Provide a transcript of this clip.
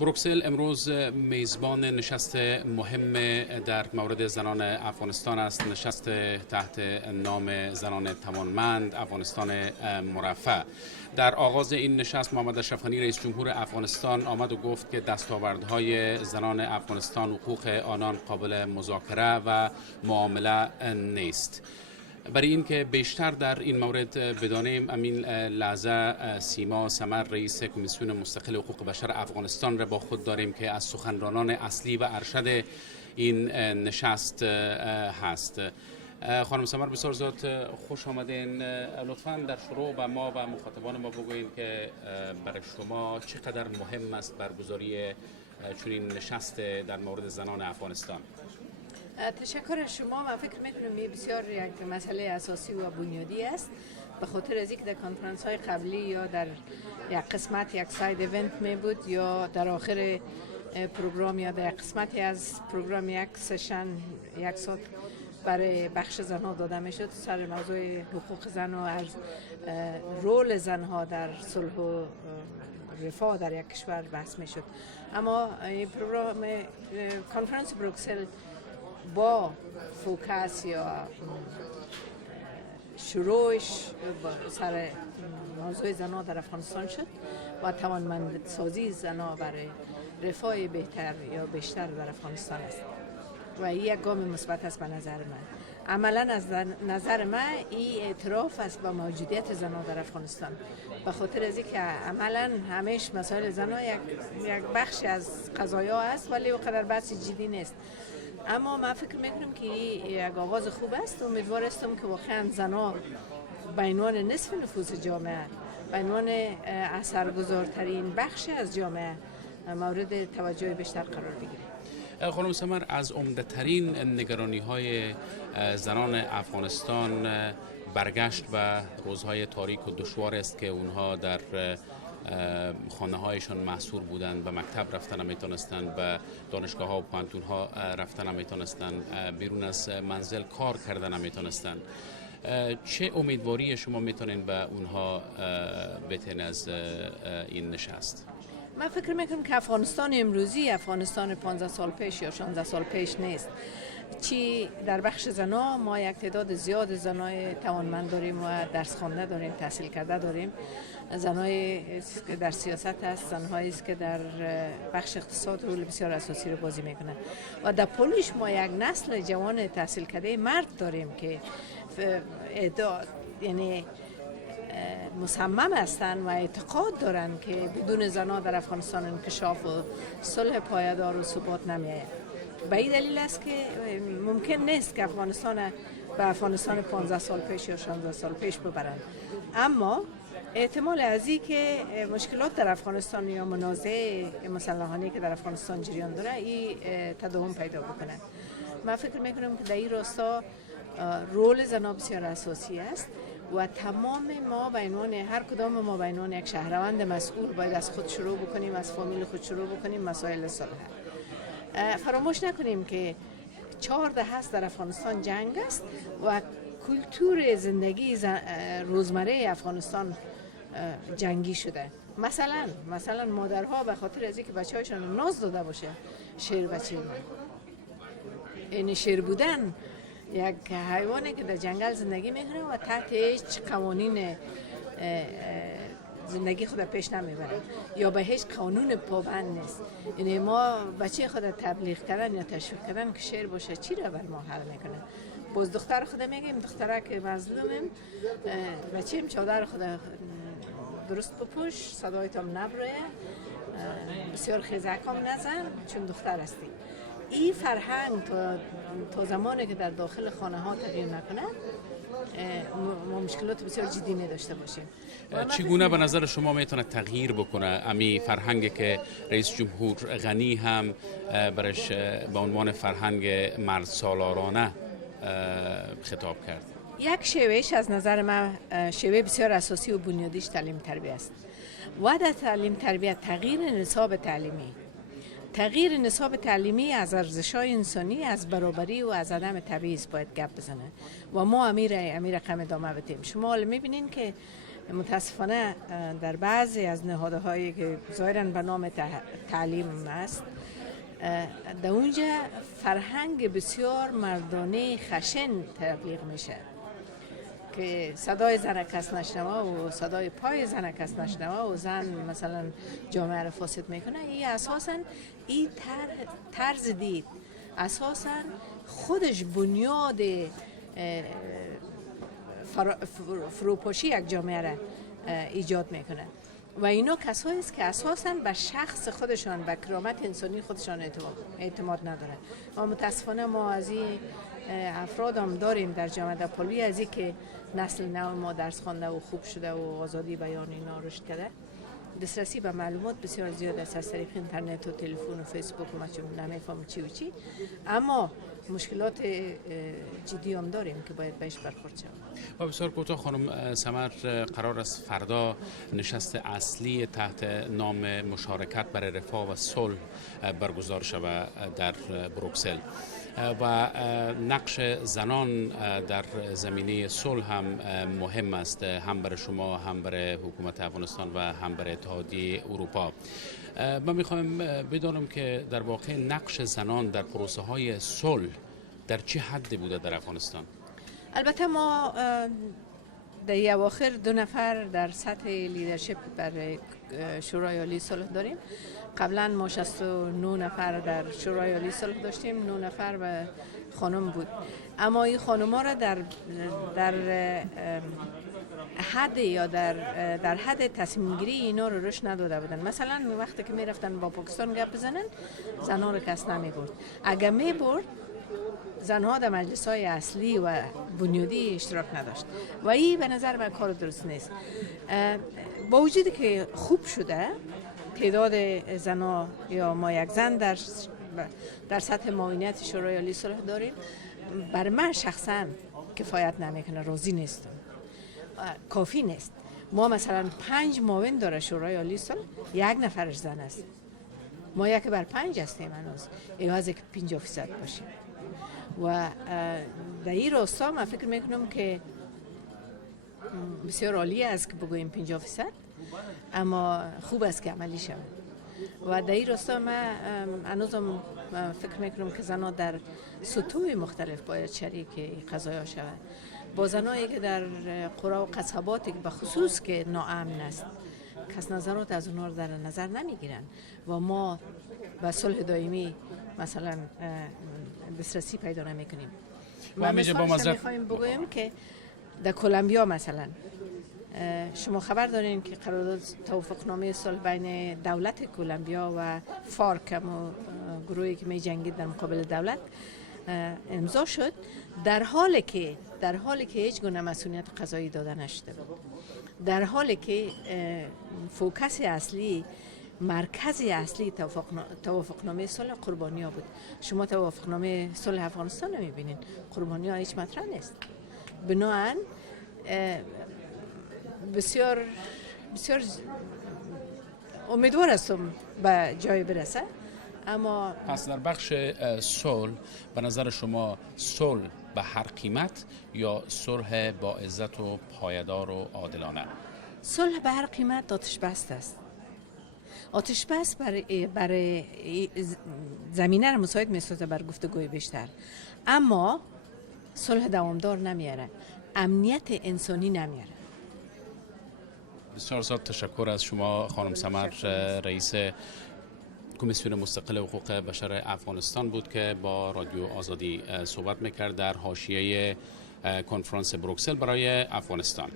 بروکسل امروز میزبان نشست مهم در مورد زنان افغانستان است. نشست تحت نام زنان توانمند افغانستان مرفه. در آغاز این نشست محمد اشرف غنی رئیس جمهور افغانستان آمد و گفت که دستاوردهای زنان افغانستان حقوق آنان قابل مذاکره و معامله نیست. برای این که بیشتر در این مورد بدانیم، امین لحظه سیما سمر رئیس کمیسیون مستقل حقوق بشر افغانستان را با خود داریم که از سخنرانان اصلی و ارشد این نشست هست. خانم سمر بسیار زیاد خوش آمدین. لطفاً در شروع به ما و مخاطبان ما بگویید که برای شما چقدر مهم است برگزاری چنین نشست در مورد زنان افغانستان. تشکر از شما. من فکر میکنم این بسیار یک مسئله اساسی و بنیادی است، به خاطر از اینکه در کنفرانس های قبلی یا در یک قسمت یک ساید ایونت می بود یا در آخر پروگرام یا در قسمتی از پروگرام یک سشن یک ساعت برای بخش زنها داده می شد سر موضوع حقوق زن و از رول زنها در صلح و رفاه در یک کشور بحث می شد. اما این پروگرام کنفرانس بروکسل با فوکس یا شروعش سر موضوع زنها در افغانستان شد و توانمندسازی زنها برای رفاه بهتر یا بیشتر در افغانستان است و این یک گام مثبت است به نظر من. عملا از نظر من این اعتراف است با موجودیت زنها در افغانستان، به خاطر از اینکه عملا همیشه مسائل زنها یک بخشی از قضایا است ولی اونقدر بحث جدی نیست. اما من فکر میکنم که یک آغاز خوب است. امیدوار هستم که واقعا زنها به عنوان نصف نفوس جامعه، به عنوان اثرگذارترین بخش از جامعه مورد توجه بیشتر قرار بگیره. خانم سمر، از عمده ترین نگرانی های زنان افغانستان برگشت و روزهای تاریک و دشوار است که اونها در خانه هایشان محصور بودند، به مکتب رفتن نمیتونستند، به دانشگاه ها و پانتون ها رفتن نمیتونستند، بیرون از منزل کار کردن نمیتونستند. چه امیدواری شما میتونین به اونها بتین از این نشست؟ من فکر میکنم که افغانستان امروزی افغانستان 15 سال پیش یا 16 سال پیش نیست. چی در بخش زنها ما یک تعداد زیاد زنای توانمند داریم و درس خوانده داریم، تحصیل کرده داریم. زنای که در سیاست هست، زنهایی است که در بخش اقتصاد رول بسیار اساسی رو بازی میکنن و در پولیش ما یک نسل جوان تحصیل کرده مرد داریم که یعنی مصمم هستند و اعتقاد دارند که بدون زنها در افغانستان انکشاف و صلح پایدار و ثبات نمیآید. به این دلیل است که ممکن نیست که افغانستان 15 سال پیش یا 16 سال پیش ببرند. اما احتمال از این که مشکلات در افغانستان یا منازعه مسلحانه که در افغانستان جریان داره این تداوم پیدا بکنه. من فکر میکنم که در این راستا رول زنها بسیار اساسی است و تمام ما به عنوان هر کدام ما به عنوان یک شهروند مسئول باید از خود شروع بکنیم، از فامیل خود شروع بکنیم مسائل صلح. فراموش نکنیم که 14 هست در افغانستان جنگ است و کلتور زندگی روزمره افغانستان جنگی شده. مثلا مادرها به خاطر از اینکه بچه‌هاشون ناز داده باشه شیر بچه این شیر بودن یک حیوانی که در جنگل زندگی میکنه و تحت هیچ قوانین زندگی خود پیش نمیبرن یا به هیچ قانون پابند نیست. یعنی ما بچه خود تبلیغ کردن یا تشویق کردن که شیر باشه چی را بر ما حل میکنه؟ باز دختر خود میگیم دختره که مظلومیم، بچه هم چادر خود درست بپوش، صدایت هم نبره، بسیار خیزک هم نزن چون دختر هستی. این فرهنگ تا زمانی که در داخل خانه ها تغییر نکنه ما مشکلات بسیار جدی می داشته باشیم. چگونه به نظر شما میتونه تغییر بکنه امی فرهنگی که رئیس جمهور غنی هم برش به عنوان فرهنگ مرد سالارانه خطاب کرد؟ یک شیوهش از نظر من شیوه بسیار اساسی و بنیادیش تعلیم تربیت است. و در تعلیم تربیت تغییر نصاب تعلیمی از ارزش‌های انسانی، از برابری و از عدم تبعیض باید گپ بزنه و ما امیر رقم ادامه بدیم. شما حالا می‌بینین که متاسفانه در بعضی از نهادهایی که ظاهراً به نام تعلیم است، در اونجا فرهنگ بسیار مردانه خشن تبلیغ میشه که صدای زن کس نشنوه و صدای پای زن کس نشنوه و زن مثلا جامعه را فاسد میکنه. این اساساً این طرز دید اساساً خودش بنیاد فروپاشی یک جامعه را ایجاد میکنه و اینا کسایی است که اساساً به شخص خودشان، به کرامت انسانی خودشان اعتماد نداره. و متاسفانه ما از این افراد هم داریم در جامعه، در پلوی از این که نسل نو ما درس خوانده و خوب شده و آزادی بیان اینا رشد کرده، دسترسی به معلومات بسیار زیاد است از طریق اینترنت و تلفن و فیسبوک و ما چون نمیفهم چی و چی، اما مشکلات جدی هم داریم که باید بهش برخورد شود. و بسیار کوتاه خانم سمر، قرار است فردا نشست اصلی تحت نام مشارکت برای رفاه و صلح برگزار شود در بروکسل و نقش زنان در زمینه صلح هم مهم است، هم برای شما، هم برای حکومت افغانستان و هم برای اتحادیه اروپا. من میخوایم بدانم که در واقع نقش زنان در پروسه های صلح در چه حدی بوده در افغانستان؟ البته ما در اواخر 2 نفر در سطح لیدرشپ برای شورای عالی صلح داریم. قبلا ما 69 نفر در شورای عالی صلح داشتیم، 9 نفر و خانم بود. اما این خانم ها را در حد یا در حد تصمیم گیری اینا رو رشد نداده بودن. مثلا وقتی که می رفتن با پاکستان گپ بزنن، زنها رو کس نمی برد. اگر می برد، زنها در مجلس های اصلی و بنیادی اشتراک نداشت و این به نظر من کار درست نیست. با وجودی که خوب شده تعداد زنها یا ما یک زن در سطح معاونیت شورای عالی صلح داریم، بر من شخصا کفایت نمیکنه، راضی نیستم، کافی نیست. ما مثلا 5 معاون داره شورای عالی صلح، 1 نفرش زن است. ما 1 بر 5 هستیم هنوز، ایواز که 50% باشیم. و در این راستا من فکر میکنم که بسیار عالی است که بگوییم 50%، اما خوب است که عملی شود. و در این راستا من هنوزم فکر میکنم که زنها در سطوح مختلف باید شریک قضایا شود. با زنایی که در قرى و قصباتی که به خصوص که ناامن است، کس نظرات از اونها رو در نظر نمیگیرن و ما به صلح دائمی مثلا دسترسی پیدا نمیکنیم. ما مثلا میخوایم بگویم که در کلمبیا مثلا شما خبر دارین که قرارداد توافقنامه صلح بین دولت کلمبیا و فارک و گروهی که می جنگید در مقابل دولت امضا شد، در حالی که هیچ گونه مسئولیت قضایی داده نشده بود، در حالی که فوکس اصلی، مرکز اصلی توافقنامه صلح قربانی‌ها بود. شما توافقنامه صلح افغانستان رو می‌بینید، قربانی‌ها هیچ مطرح نیست. بنابراین بسیار امیدوار هستم به جای برسه. اما پس در بخش صلح به نظر شما صلح به هر قیمت یا صلح با عزت و پایدار و عادلانه؟ صلح به هر قیمت آتش بست است. آتش بست برای زمینه را مساعد می‌سازه بر گفتگوی بیشتر، اما صلح دوامدار نمیاره، امنیت انسانی نمیاره. بسیار زیاد تشکر از شما خانم سمر، رئیس کمیسیون مستقل حقوق بشر افغانستان بود که با رادیو آزادی صحبت میکرد در حاشیه کنفرانس بروکسل برای افغانستان.